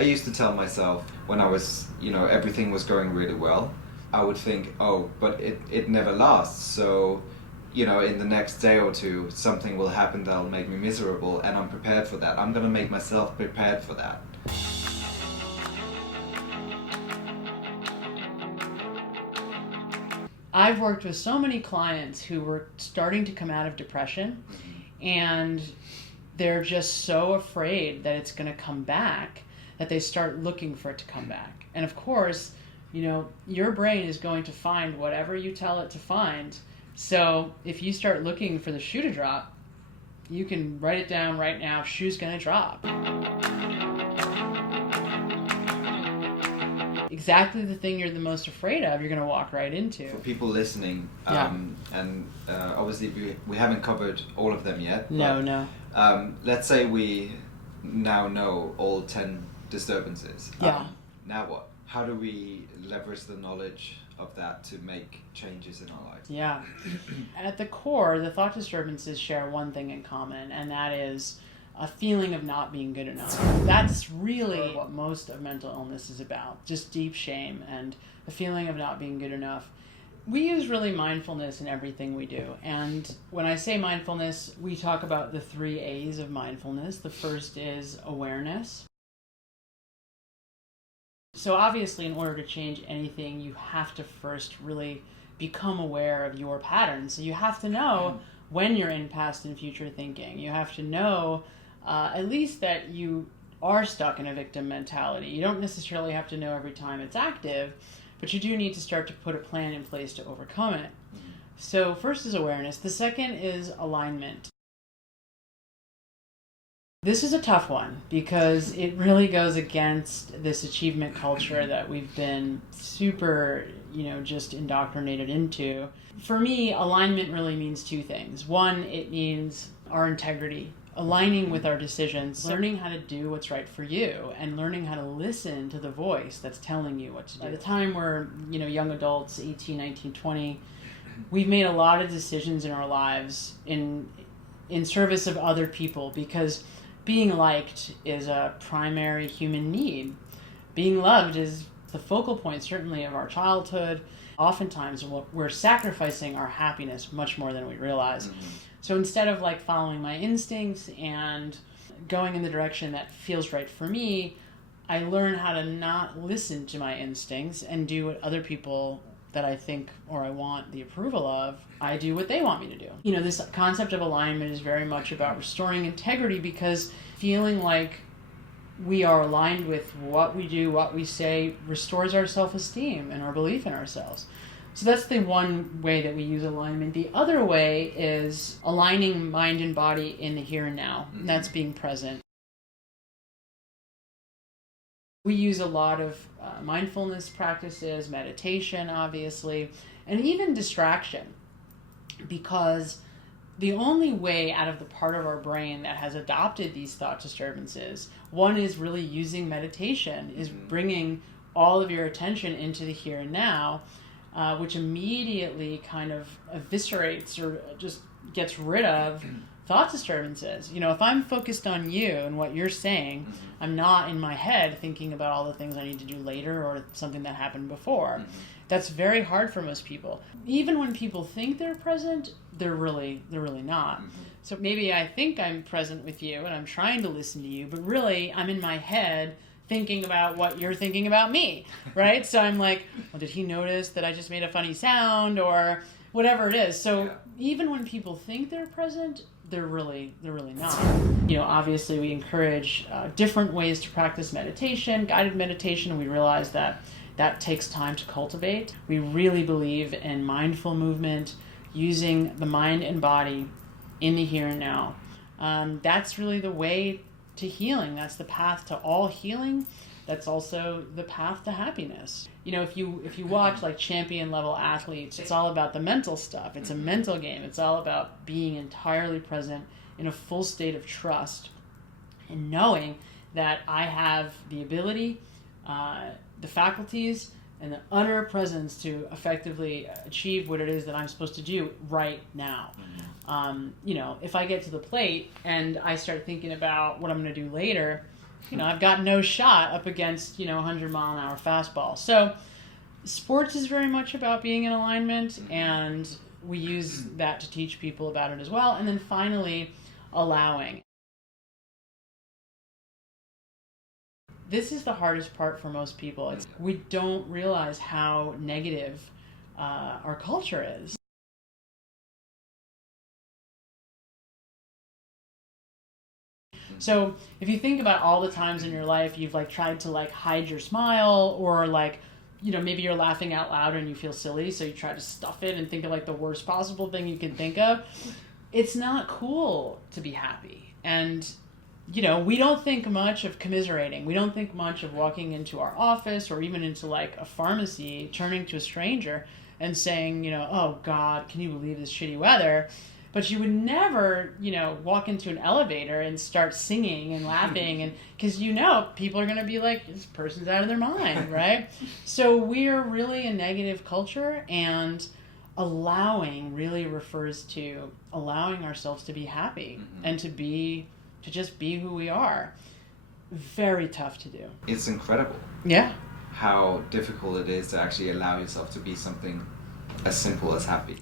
I used to tell myself when I was, everything was going really well, I would think, oh, but it never lasts. So, in the next day or two, something will happen that'll make me miserable, and I'm prepared for that. I'm going to make myself prepared for that. I've worked with so many clients who were starting to come out of depression, and they're just so afraid that it's going to come back that they start looking for it to come back. And of course, your brain is going to find whatever you tell it to find. So if you start looking for the shoe to drop, you can write it down right now, shoe's going to drop. Exactly the thing you're the most afraid of, you're going to walk right into. For people listening, and obviously we haven't covered all of them yet. No. Let's say we now know all 10 disturbances. Yeah. Now what? How do we leverage the knowledge of that to make changes in our lives? Yeah. At the core, the thought disturbances share one thing in common, and that is a feeling of not being good enough. That's really what most of mental illness is about, just deep shame and a feeling of not being good enough. We use really mindfulness in everything we do. And when I say mindfulness, we talk about the 3 A's of mindfulness. The first is awareness. So obviously, in order to change anything, you have to first really become aware of your patterns. So you have to know when you're in past and future thinking. You have to know at least that you are stuck in a victim mentality. You don't necessarily have to know every time it's active, but you do need to start to put a plan in place to overcome it. So first is awareness. The second is alignment. This is a tough one because it really goes against this achievement culture that we've been super, just indoctrinated into. For me, alignment really means 2 things. One, it means our integrity, aligning with our decisions, learning how to do what's right for you, and learning how to listen to the voice that's telling you what to do. By the time we're, young adults, 18, 19, 20, we've made a lot of decisions in our lives in service of other people because being liked is a primary human need. Being loved is the focal point, certainly, of our childhood. Oftentimes, we're sacrificing our happiness much more than we realize. So instead of following my instincts and going in the direction that feels right for me, I learn how to not listen to my instincts and do what other people that I think or I want the approval of, I do what they want me to do. This concept of alignment is very much about restoring integrity because feeling like we are aligned with what we do, what we say, restores our self-esteem and our belief in ourselves. So that's the one way that we use alignment. The other way is aligning mind and body in the here and now. And that's being present. We use a lot of mindfulness practices, meditation, obviously, and even distraction, because the only way out of the part of our brain that has adopted these thought disturbances, one is really using meditation, is bringing all of your attention into the here and now, which immediately kind of eviscerates or just gets rid of thought disturbances. If I'm focused on you and what you're saying, I'm not in my head thinking about all the things I need to do later or something that happened before. That's very hard for most people. Even when people think they're present, they're really not. So maybe I think I'm present with you and I'm trying to listen to you, but really I'm in my head thinking about what you're thinking about me, right? So I'm like, well, did he notice that I just made a funny sound or whatever it is? So even when people think they're present, they're really not. Obviously we encourage different ways to practice meditation, guided meditation, and we realize that takes time to cultivate. We really believe in mindful movement, using the mind and body in the here and now. That's really the way to healing. That's the path to all healing. That's also the path to happiness. If you watch champion level athletes, it's all about the mental stuff. It's a mental game. It's all about being entirely present in a full state of trust and knowing that I have the ability, the faculties, and the utter presence to effectively achieve what it is that I'm supposed to do right now. If I get to the plate and I start thinking about what I'm going to do later, I've got no shot up against, 100-mile-an-hour fastball. So sports is very much about being in alignment, and we use that to teach people about it as well. And then finally, allowing. This is the hardest part for most people. We don't realize how negative our culture is. So if you think about all the times in your life you've tried to hide your smile, or maybe you're laughing out loud and you feel silly, so you try to stuff it and think of the worst possible thing you can think of. It's not cool to be happy. And we don't think much of commiserating. We don't think much of walking into our office or even into a pharmacy, turning to a stranger and saying, oh God, can you believe this shitty weather? But you would never, walk into an elevator and start singing and laughing, and because people are going to be like, this person's out of their mind, right? So we're really a negative culture, and allowing really refers to allowing ourselves to be happy and to just be who we are. Very tough to do. It's incredible. Yeah. How difficult it is to actually allow yourself to be something as simple as happy.